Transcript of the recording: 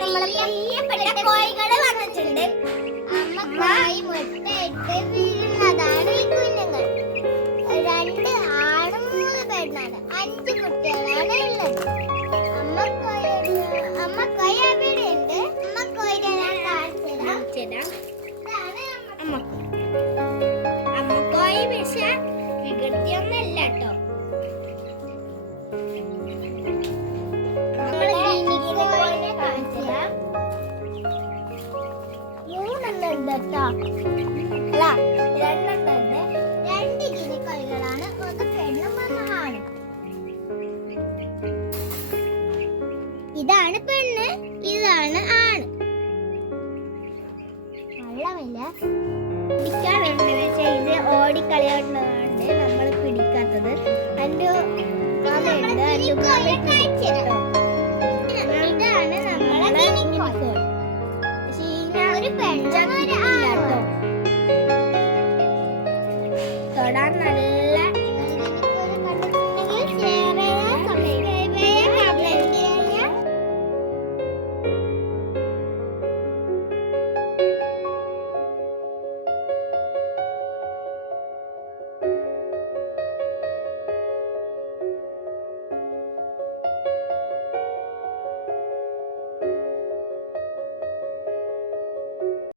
നമ്മളെ പ്രിയപ്പെട്ട കോഴികൾ വന്നിട്ടുണ്ട്. അമ്മ കോഴി മുട്ടയിട്ട് വീഴുന്നതാണ് ഈ കുഞ്ഞുങ്ങൾ. 2 ആണും 3 പെണ്ണാണ്. 5 കുട്ടികളാണ് ഉള്ളത്. അമ്മ കോഴി എവിടെയുണ്ട്? അമ്മ കോഴിയെ ഞാൻ കാണിച്ചു തരാം. അമ്മ കോഴി പക്ഷെ വികൃതിയൊന്നല്ല കേട്ടോ. രണ്ട് ഗിനിക്കോഴികളാണ്. ഒന്ന് പെണ്ണും ഒന്ന് ആണും. ഇതാണ് പെണ്ണ്, ഇതാണ് ആണ്. വെള്ളമില്ല പിടിക്കാറുണ്ട്. പക്ഷെ ഇത് ഓടിക്കളിയുള്ളതുകൊണ്ട് നമ്മൾ പിടിക്കാത്തത്. അതിന്റെ ഇതാണ് നമ്മളെ ഗിനിക്കോഴി. ഒരു പെണ്ണും ഒരു ആണും. തൊടാൻ